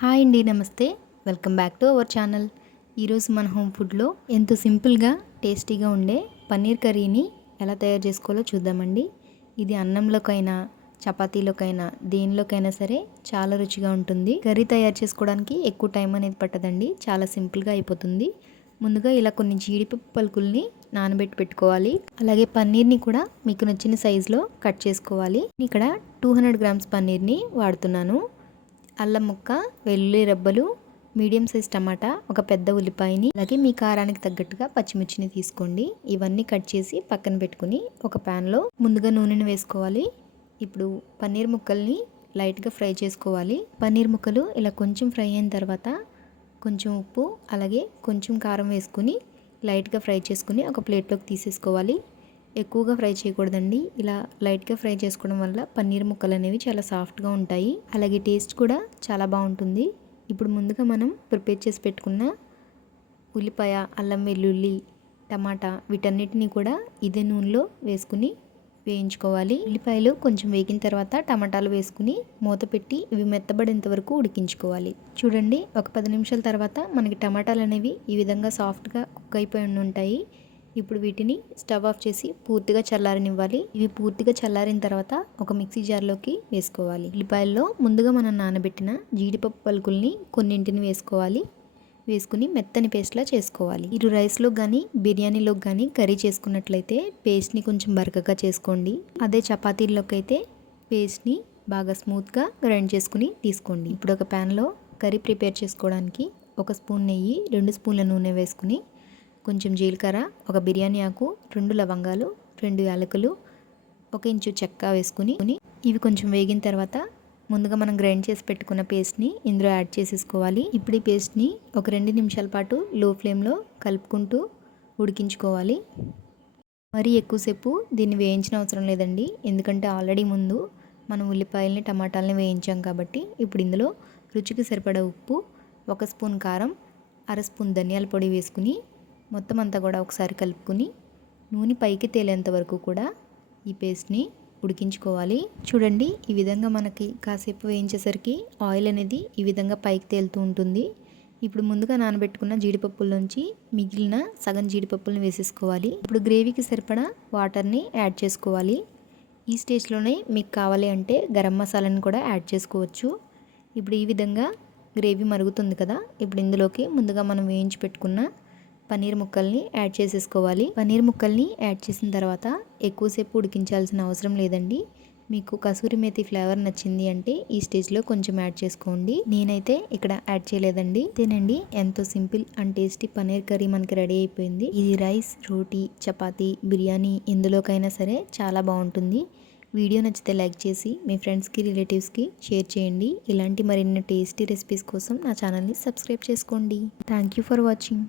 Hi అండి, నమస్తే. Welcome back to our channel. ఈరోజు మన హోమ్ ఫుడ్లో ఎంతో సింపుల్గా టేస్టీగా ఉండే పన్నీర్ కర్రీని ఎలా తయారు చేసుకోవాలో చూద్దామండి. ఇది అన్నంలోకైనా చపాతీలోకైనా దేనిలోకైనా సరే చాలా రుచిగా ఉంటుంది. కర్రీ తయారు చేసుకోవడానికి ఎక్కువ టైం అనేది పట్టదండి, చాలా సింపుల్గా అయిపోతుంది. ముందుగా ఇలా కొన్ని జీడిపప్పు పలుకుల్ని నానబెట్టి పెట్టుకోవాలి. అలాగే పన్నీర్ని కూడా మీకు నచ్చిన సైజులో కట్ చేసుకోవాలి. ఇక్కడ 200 గ్రామ్స్ పన్నీర్ని వాడుతున్నాను. అల్లం ముక్క, వెల్లుల్లి రెబ్బలు, మీడియం సైజ్ టమాటా, ఒక పెద్ద ఉల్లిపాయని, అలాగే మీ కారానికి తగ్గట్టుగా పచ్చిమిర్చిని తీసుకోండి. ఇవన్నీ కట్ చేసి పక్కన పెట్టుకుని ఒక ప్యాన్లో ముందుగా నూనెని వేసుకోవాలి. ఇప్పుడు పన్నీర్ ముక్కల్ని లైట్గా ఫ్రై చేసుకోవాలి. పన్నీర్ ముక్కలు ఇలా కొంచెం ఫ్రై అయిన తర్వాత కొంచెం ఉప్పు అలాగే కొంచెం కారం వేసుకుని లైట్గా ఫ్రై చేసుకుని ఒక ప్లేట్లోకి తీసేసుకోవాలి. ఎక్కువగా ఫ్రై చేయకూడదండి. ఇలా లైట్గా ఫ్రై చేసుకోవడం వల్ల పన్నీర్ ముక్కలు అనేవి చాలా సాఫ్ట్గా ఉంటాయి. అలాగే టేస్ట్ కూడా చాలా బాగుంటుంది. ఇప్పుడు ముందుగా మనం ప్రిపేర్ చేసి పెట్టుకున్న ఉల్లిపాయ, అల్లం వెల్లుల్లి, టమాటా వీటన్నిటిని కూడా ఇదే నూనెలో వేసుకుని వేయించుకోవాలి. ఉల్లిపాయలు కొంచెం వేగిన తర్వాత టమాటాలు వేసుకుని మూత పెట్టి ఇవి మెత్తబడేంత వరకు ఉడికించుకోవాలి. చూడండి, ఒక 10 నిమిషాల తర్వాత మనకి టమాటాలు అనేవి ఈ విధంగా సాఫ్ట్గా కుక్ అయిపోయి ఉంటాయి. ఇప్పుడు వీటిని స్టవ్ ఆఫ్ చేసి పూర్తిగా చల్లారనివ్వాలి. ఇవి పూర్తిగా చల్లారిన తర్వాత ఒక మిక్సీ జార్లోకి వేసుకోవాలి. ఉల్లిపాయల్లో ముందుగా మనం నానబెట్టిన జీడిపప్పు పలుకుల్ని కొన్నింటిని వేసుకోవాలి. వేసుకుని మెత్తని పేస్ట్లా చేసుకోవాలి. మీరు రైస్లో కానీ బిర్యానీలో కానీ కర్రీ చేసుకున్నట్లయితే పేస్ట్ని కొంచెం బరకగా చేసుకోండి. అదే చపాతీల్లోకి అయితే పేస్ట్ని బాగా స్మూత్గా గ్రైండ్ చేసుకుని తీసుకోండి. ఇప్పుడు ఒక ప్యాన్లో కర్రీ ప్రిపేర్ చేసుకోవడానికి 1 స్పూన్ నెయ్యి, 2 స్పూన్ల నూనె వేసుకుని కొంచెం జీలకర్ర, ఒక బిర్యానీ ఆకు, 2 లవంగాలు, 2 యాలకులు, 1 ఇంచు చెక్క వేసుకుని ఇవి కొంచెం వేగిన తర్వాత ముందుగా మనం గ్రైండ్ చేసి పెట్టుకున్న పేస్ట్ని ఇందులో యాడ్ చేసేసుకోవాలి. ఇప్పుడు ఈ పేస్ట్ని ఒక 2 నిమిషాల పాటు లో ఫ్లేమ్లో కలుపుకుంటూ ఉడికించుకోవాలి. మరీ ఎక్కువసేపు దీన్ని వేయించిన అవసరం లేదండి, ఎందుకంటే ఆల్రెడీ ముందు మనం ఉల్లిపాయల్ని టమాటాలని వేయించాం కాబట్టి. ఇప్పుడు ఇందులో రుచికి సరిపడా ఉప్పు, 1 స్పూన్ కారం, 1/2 స్పూన్ ధనియాల పొడి వేసుకుని మొత్తం అంతా కూడా ఒకసారి కలుపుకుని నూనె పైకి తేలేంత వరకు కూడా ఈ పేస్ట్ని ఉడికించుకోవాలి. చూడండి, ఈ విధంగా మనకి కాసేపు వేయించేసరికి ఆయిల్ అనేది ఈ విధంగా పైకి తేలుతూ ఉంటుంది. ఇప్పుడు ముందుగా నానబెట్టుకున్న జీడిపప్పుల్లోంచి మిగిలిన సగం జీడిపప్పులను వేసేసుకోవాలి. ఇప్పుడు గ్రేవీకి సరిపడా వాటర్ని యాడ్ చేసుకోవాలి. ఈ స్టేజ్లోనే మీకు కావాలి అంటే గరం మసాలాని కూడా యాడ్ చేసుకోవచ్చు. ఇప్పుడు ఈ విధంగా గ్రేవీ మరుగుతుంది కదా, ఇప్పుడు ఇందులోకి ముందుగా మనం వేయించి పెట్టుకున్న పన్నీర్ ముక్కల్ని యాడ్ చేసేసుకోవాలి. పన్నీర్ ముక్కల్ని యాడ్ చేసిన తర్వాత ఎక్కువసేపు ఉడికించాల్సిన అవసరం లేదండి. మీకు కసూరి మేతి ఫ్లేవర్ నచ్చింది అంటే ఈ స్టేజ్లో కొంచెం యాడ్ చేసుకోండి. నేనైతే ఇక్కడ యాడ్ చేయలేదండి. తినండి, ఎంతో simple and tasty paneer curry మనకి రెడీ అయిపోయింది. ఇది రైస్, రోటీ, చపాతీ, బిర్యానీ ఎందులోకైనా సరే చాలా బాగుంటుంది. వీడియో నచ్చితే లైక్ చేసి మీ ఫ్రెండ్స్కి, రిలేటివ్స్కి షేర్ చేయండి. ఇలాంటి మరిన్ని టేస్టీ రెసిపీస్ కోసం నా ఛానల్ని సబ్స్క్రైబ్ చేసుకోండి. Thank you for watching.